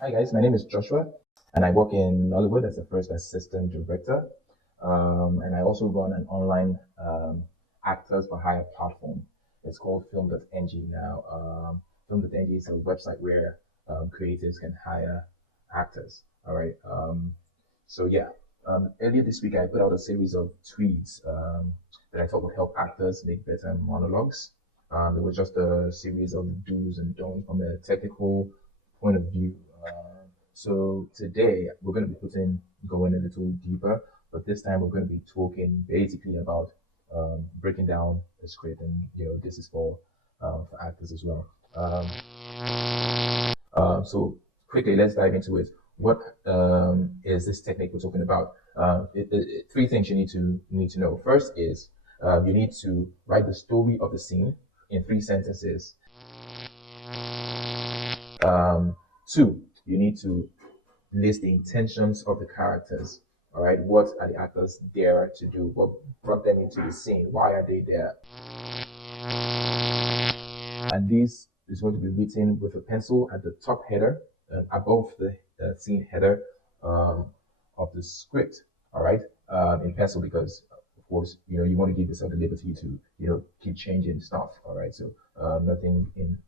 Hi guys, my name is Joshua, and I work in Nollywood as a first assistant director. And I also run an online actors for hire platform. It's called film.ng now. Film.ng is a website where creatives can hire actors. All right. So yeah, earlier this week I put out a series of tweets that I thought would help actors make better monologues. It was just a series of do's and don'ts from a technical point of view. So today we're going to be going a little deeper, but this time we're going to be talking basically about breaking down the script, and this is for actors as well. So quickly, let's dive into it. What is this technique we're talking about? Three things you need to know. First is you need to write the story of the scene in 3 sentences. Two, you need to list the intentions of the characters. All right, what are the actors there to do? What brought them into the scene? Why are they there? And this is going to be written with a pencil at the top header, above the scene header of the script. All right, in pencil because of course you want to give yourself the liberty to keep changing stuff. All right, so nothing in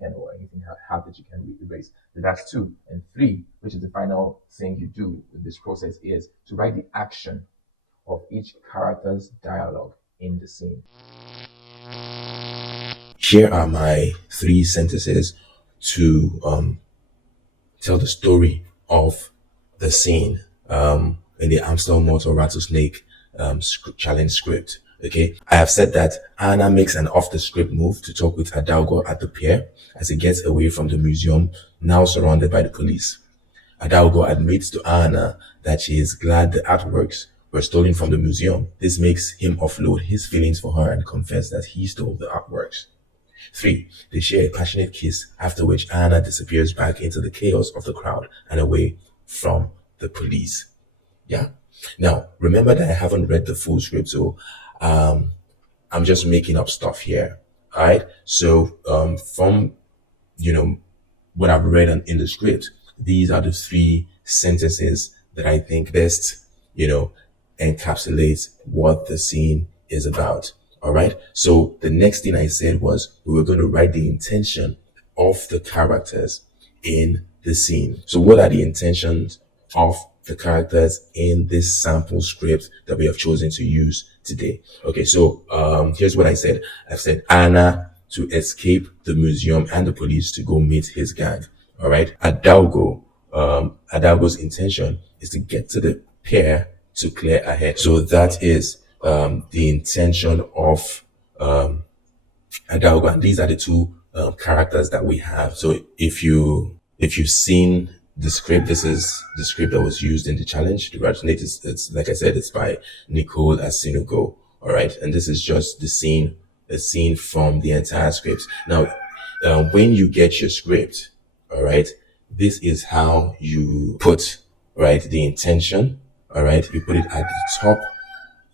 pen or anything hard that you can erase. So that's two. And three, which is the final thing you do with this process, is to write the action of each character's dialogue in the scene. Here are my 3 sentences to tell the story of the scene in the Amstel Motor Rattlesnake challenge script. Okay, I have said that Anna makes an off-the-script move to talk with Adalgo at the pier as he gets away from the museum, now surrounded by the police. Adalgo admits to Anna that she is glad the artworks were stolen from the museum. This makes him offload his feelings for her and confess that he stole the artworks. 3. They share a passionate kiss, after which Anna disappears back into the chaos of the crowd and away from the police. Yeah. Now, remember that I haven't read the full script, so I'm just making up stuff here. All right. So from what I've read in the script, these are the 3 sentences that I think best encapsulate what the scene is about. All right. So the next thing I said was we were going to write the intention of the characters in the scene. So what are the intentions of the characters in this sample script that we have chosen to use today? Okay, so here's what I said. I've said Anna to escape the museum and the police to go meet his gang. All right. Adalgo's intention is to get to the pier to clear ahead. So that is the intention of Adalgo, and these are the 2 characters that we have. So if you've seen the script, this is the script that was used in the challenge. The Rattlesnake it's like I said, it's by Nicole Asinugo. All right, and this is just the scene from the entire script. Now, when you get your script, all right, this is how you put the intention. All right, you put it at the top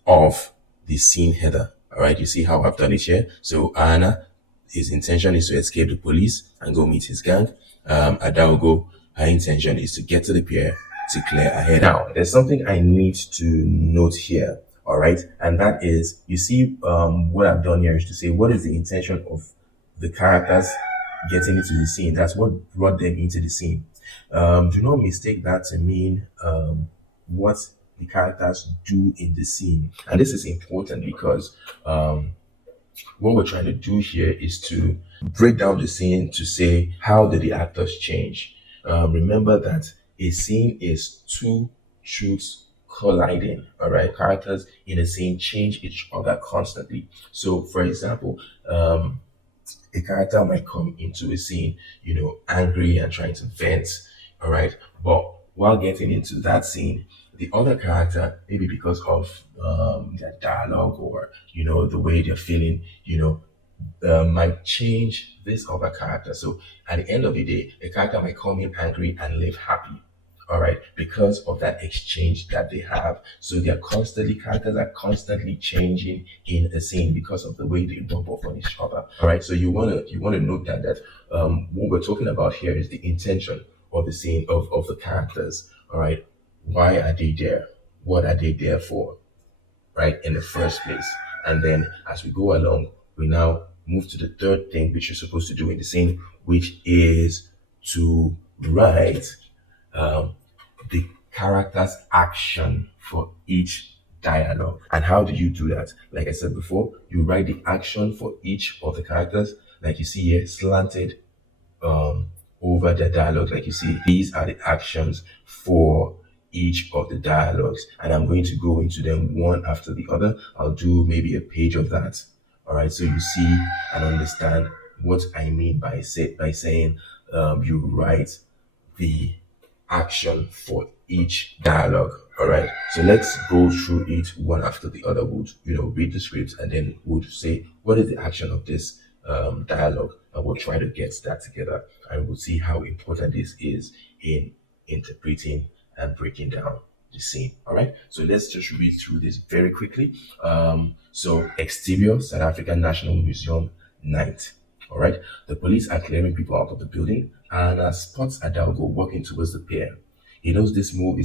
of the scene header. All right, you see how I've done it here. So Anna, his intention is to escape the police and go meet his gang. Adalgo, her intention is to get to the pier to clear ahead. Now, there's something I need to note here. All right, and that is, you see, what I've done here is to say what is the intention of the characters getting into the scene. That's what brought them into the scene. Do not mistake that to mean what the characters do in the scene. And this is important because what we're trying to do here is to break down the scene to say, how did the actors change? Remember that a scene is 2 truths colliding. All right, characters in a scene change each other constantly. So for example, a character might come into a scene angry and trying to vent. All right, but while getting into that scene, the other character, maybe because of their dialogue or the way they're feeling, might change this other character. So at the end of the day, a character might come in angry and leave happy. All right, because of that exchange that they have. So characters are constantly changing in a scene because of the way they rub off on each other. All right, so you wanna note that what we're talking about here is the intention of the scene of the characters. All right. Why are they there? What are they there for? Right, in the first place. And then as we go along, we now move to the third thing which you're supposed to do in the scene, which is to write the character's action for each dialogue. And how do you do that? Like I said before, you write the action for each of the characters, like you see here, slanted over the dialogue. Like you see, these are the actions for each of the dialogues, and I'm going to go into them one after the other. I'll do maybe a page of that. All right, so you see and understand what I mean by saying you write the action for each dialogue. All right, so let's go through it one after the other. We'll read the script, and then we'll say what is the action of this dialogue, and we'll try to get that together, and we'll see how important this is in interpreting and breaking down the scene. All right, so let's just read through this very quickly. So exterior, South African National Museum, night. All right, the police are clearing people out of the building, and spots Adalgo walking towards the pier. He knows this move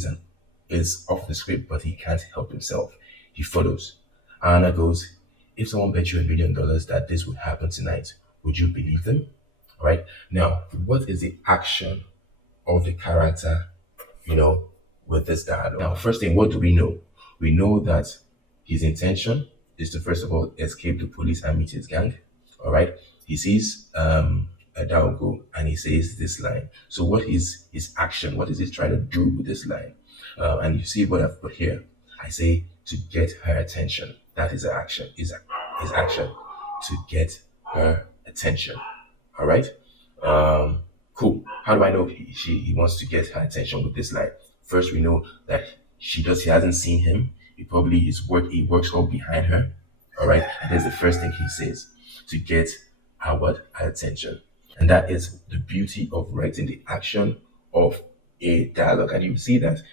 is off the script, but he can't help himself. He follows. Anna goes, if someone bet you $1 million that this would happen tonight, would you believe them? All right, now what is the action of the character with this dialogue? Now, first thing, what do we know? We know that his intention is to first of all escape the police and meet his gang. All right, he sees Adalgo and he says this line. So what is his action? What is he trying to do with this line? And you see what I've put here. I say to get her attention. That is action. Is action to get her attention. All right. Cool. How do I know he wants to get her attention with this line? First, we know that he hasn't seen him. He works all behind her. All right. And that's the first thing he says, to get her attention. And that is the beauty of writing the action of a dialogue. And you see that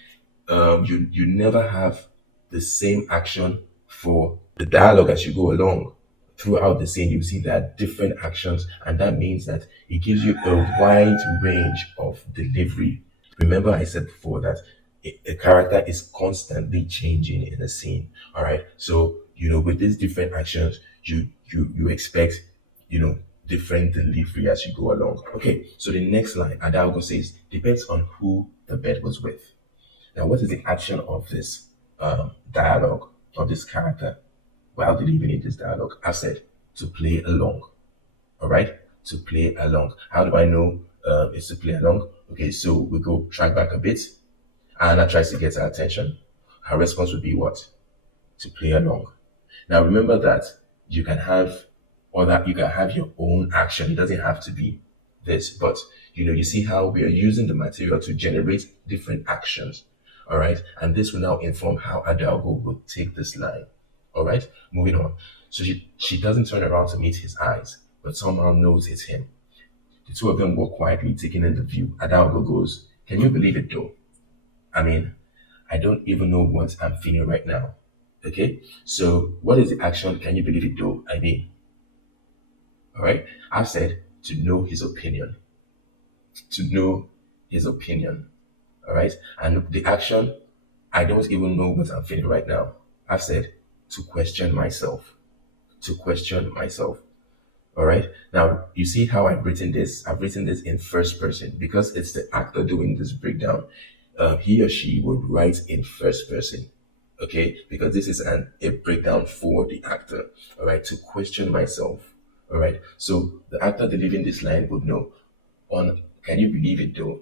you never have the same action for the dialogue as you go along. Throughout the scene, you see that different actions, and that means that it gives you a wide range of delivery. Remember, I said before that a character is constantly changing in a scene. All right, so with these different actions, you expect different delivery as you go along. Okay, so the next line, Adalgo says, depends on who the bet was with. Now, what is the action of this dialogue of this character while delivering this dialogue? I said to play along. All right, to play along. How do I know it's to play along? Okay, so we go track back a bit. Anna tries to get her attention. Her response would be what? To play along. Now remember that you can have your own action. It doesn't have to be this, but you see how we are using the material to generate different actions. All right, and this will now inform how Adalgo will take this line. All right, moving on. So she doesn't turn around to meet his eyes, but somehow knows it's him. The two of them walk quietly, taking in the view. Adalgo goes, can you believe it though? I mean, I don't even know what I'm feeling right now. Okay, so what is the action? Can you believe it though? I mean, all right, I've said to know his opinion. To know his opinion. All right, and the action, I don't even know what I'm feeling right now. I've said to question myself. To question myself. All right, now you see how I've written this? I've written this in first person because it's the actor doing this breakdown. He or she would write in first person. Okay, because this is a breakdown for the actor. All right, to question myself. All right, so the actor delivering this line would know can you believe it though?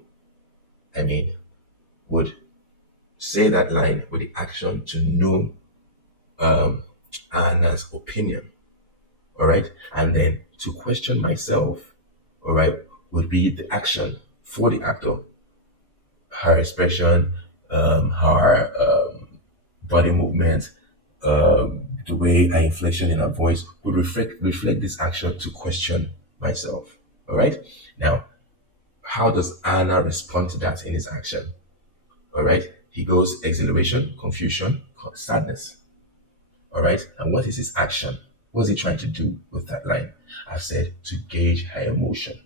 I mean, would say that line with the action to know Anna's opinion. All right, and then to question myself, all right, would be the action for the actor. Her expression, her body movement, the way her inflection in her voice would reflect this action to question myself. All right, now how does Anna respond to that in his action? All right, he goes exhilaration, confusion, sadness. All right, and what is his action? What's he trying to do with that line? I've said to gauge her emotion.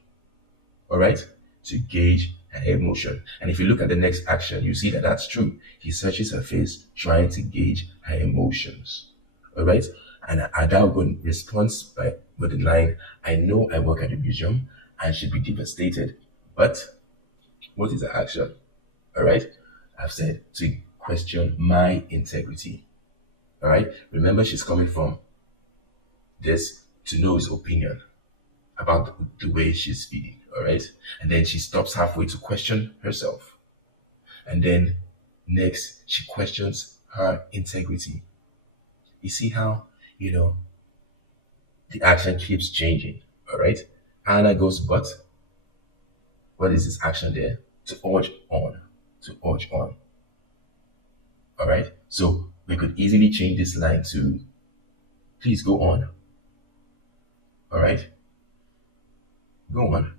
All right, to gauge her emotion. And if you look at the next action, you see that that's true. He searches her face, trying to gauge her emotions. All right. And Adalgo responds with the line, I know I work at the museum and should be devastated. But what is the action? All right. I've said to question my integrity. All right. Remember, she's coming from this to know his opinion about the way she's feeling. All right. And then she stops halfway to question herself. And then next, she questions her integrity. You see how, the action keeps changing. All right. Anna goes, but what is this action there? To urge on. To urge on. All right. So we could easily change this line to, please go on. All right. Go on.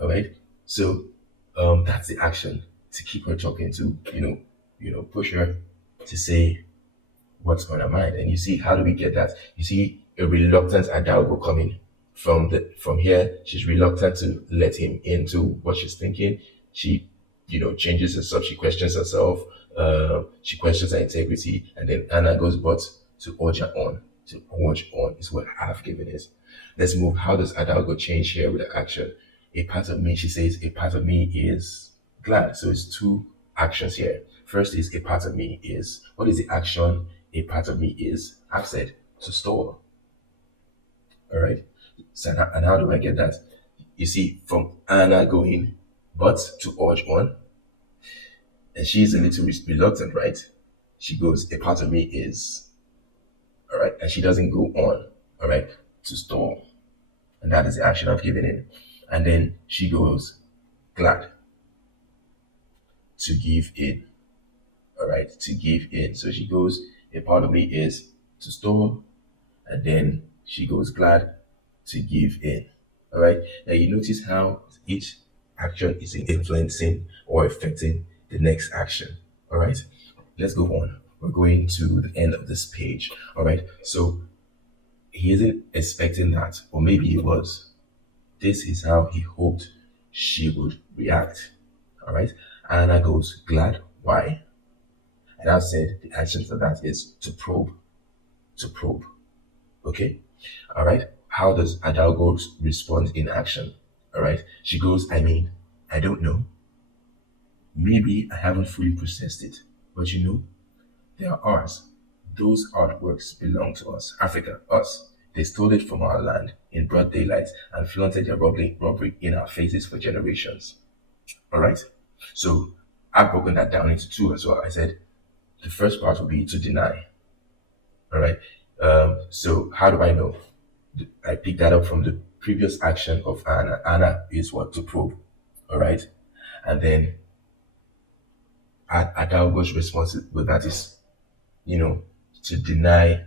All right. So that's the action to keep her talking, to push her to say what's on her mind. And you see, how do we get that? You see a reluctant Adalgo coming from here. She's reluctant to let him into what she's thinking. She changes herself. She questions herself. She questions her integrity. And then Anna goes, but to urge her on. To urge on is what half given is. Let's move. How does Adalgo change here with the action? A part of me, she says, a part of me is glad. So it's two actions here. First is a part of me is. What is the action? A part of me is, I've said, to store. All right. So and how do I get that? You see, from Anna going, but to urge on, and she's a little reluctant, right? She goes, a part of me is, all right, and she doesn't go on, all right, to store. And that is the action I've given in. And then she goes, glad, to give in, all right, to give in. So she goes, a part of me is to store, and then she goes, glad, to give in, all right. Now you notice how each action is influencing or affecting the next action, all right. Let's go on. We're going to the end of this page, all right. So he isn't expecting that, or maybe he was. This is how he hoped she would react, all right. Anna goes, glad, why? And I've said the action for that is to probe, okay, all right. How does Adalgo respond in action? All right. She goes, I don't know. Maybe I haven't fully processed it, but they are ours. Those artworks belong to us, Africa, us. They stole it from our land in broad daylight and flaunted their robbery in our faces for generations. All right. So I've broken that down into two as well. I said the first part will be to deny. All right. So how do I know? I picked that up from the previous action of Anna. Anna is what? To probe. All right. And then Adalgo's response with that is, to deny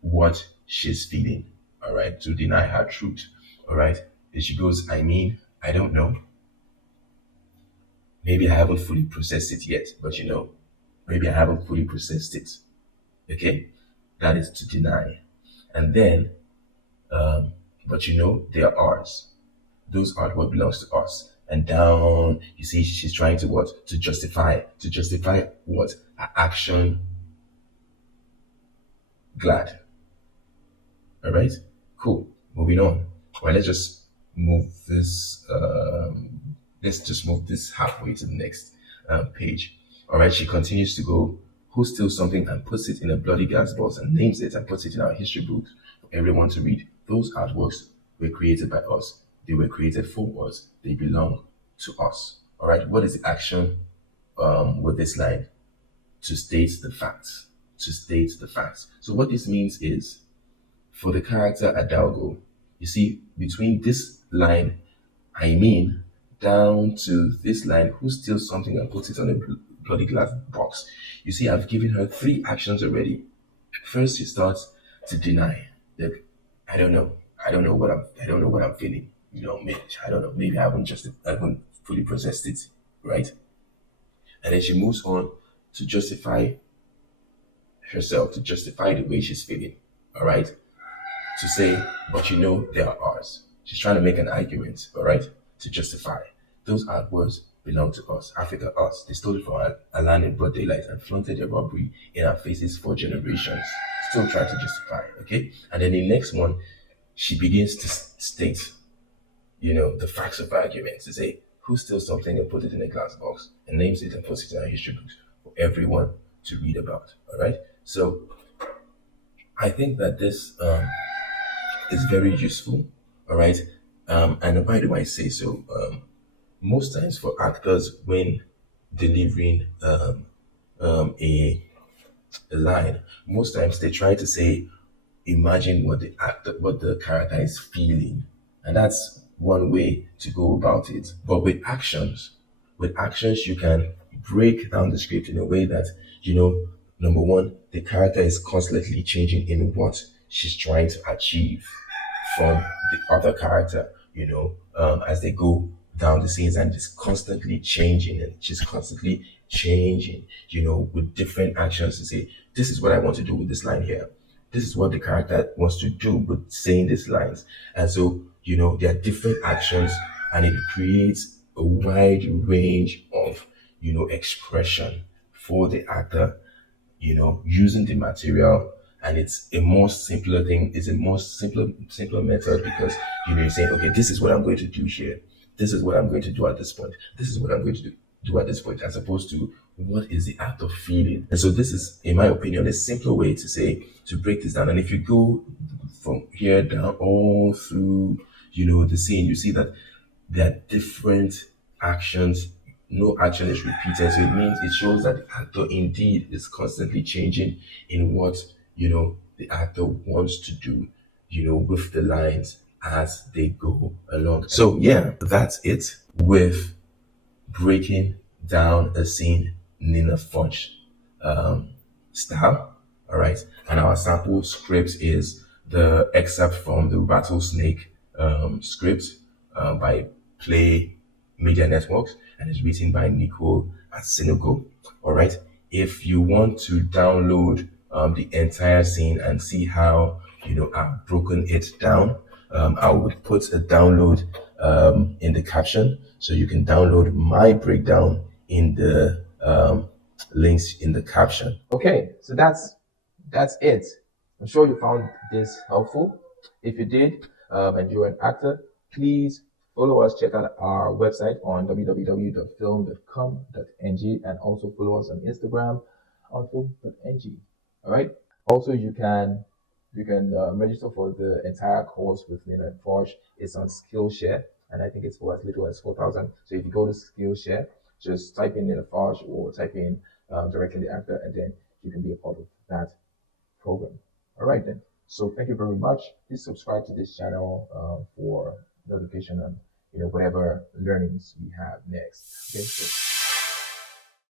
what she's feeling. All right. To deny her truth. All right. And she goes, I don't know. Maybe I haven't fully processed it yet, but maybe I haven't fully processed it. Okay. That is to deny. And then, but they are ours. Those are what belongs to us. And down, you see, she's trying to what? To justify what? Her action. Glad. All right. Cool. Moving on. Well, let's just move this. Let's just move this halfway to the next page. All right. She continues to go. Who steals something and puts it in a bloody glass box and names it and puts it in our history books for everyone to read? Those artworks were created by us. They were created for us. They belong to us. All right. What is the action with this line? To state the facts. To state the facts. So what this means is, for the character Adalgo, you see, between this line, down to this line, who steals something and puts it on a bloody glass box. You see, I've given her three actions already. First, she starts to deny. Look, I don't know what I'm feeling. I don't know. Maybe I haven't fully processed it, right? And then she moves on to justify herself, to justify the way she's feeling, all right? To say, but they are ours. She's trying to make an argument, all right? To justify. Those artworks belong to us, Africa, us. They stole it from our land in broad daylight and flaunted their robbery in our faces for generations. Still try to justify, okay? And then the next one, she begins to state, the facts of arguments to say, who steals something and put it in a glass box and names it and puts it in our history books for everyone to read about, all right? So I think that this is very useful, all right? And why do I say so? Most times for actors when delivering a line, most times they try to say, imagine what the character is feeling, and that's one way to go about it. But with actions, you can break down the script in a way that number one, the character is constantly changing in what she's trying to achieve from the other character, as they go down the scenes, and it's constantly changing, and she's constantly changing, with different actions to say, this is what I want to do with this line here. This is what the character wants to do with saying these lines. And so, there are different actions, and it creates a wide range of, expression for the actor, using the material. And it's a more simpler thing, it's a more simpler method, because you're saying, okay, this is what I'm going to do here, this is what I'm going to do at this point, this is what I'm going to do at this point, as opposed to what is the act of feeling. And so this is, in my opinion, a simpler way to break this down. And if you go from here down all through, the scene, you see that there are different actions. No action is repeated. So it means it shows that the actor indeed is constantly changing in what, the actor wants to do, with the lines as they go along. So yeah, that's it with breaking down a scene Nina Foch style. All right. And our sample script is the excerpt from the Rattlesnake script by Play Media Networks, and it's written by Nicole at Senegal. All right. If you want to download the entire scene and see how I've broken it down, I would put a download in the caption, so you can download my breakdown in the links in the caption. Okay, so that's it. I'm sure you found this helpful. If you did, and you're an actor, please follow us. Check out our website on www.film.ng, and also follow us on Instagram on film.ng. All right. Also, you can register for the entire course with Nina Foch. It's on Skillshare, and I think it's for as little as 4,000. So if you go to Skillshare, just type in Nina Foch or type in directly the actor, and then you can be a part of that program. All right then. So thank you very much. Please subscribe to this channel for notification on whatever learnings we have next. Okay. So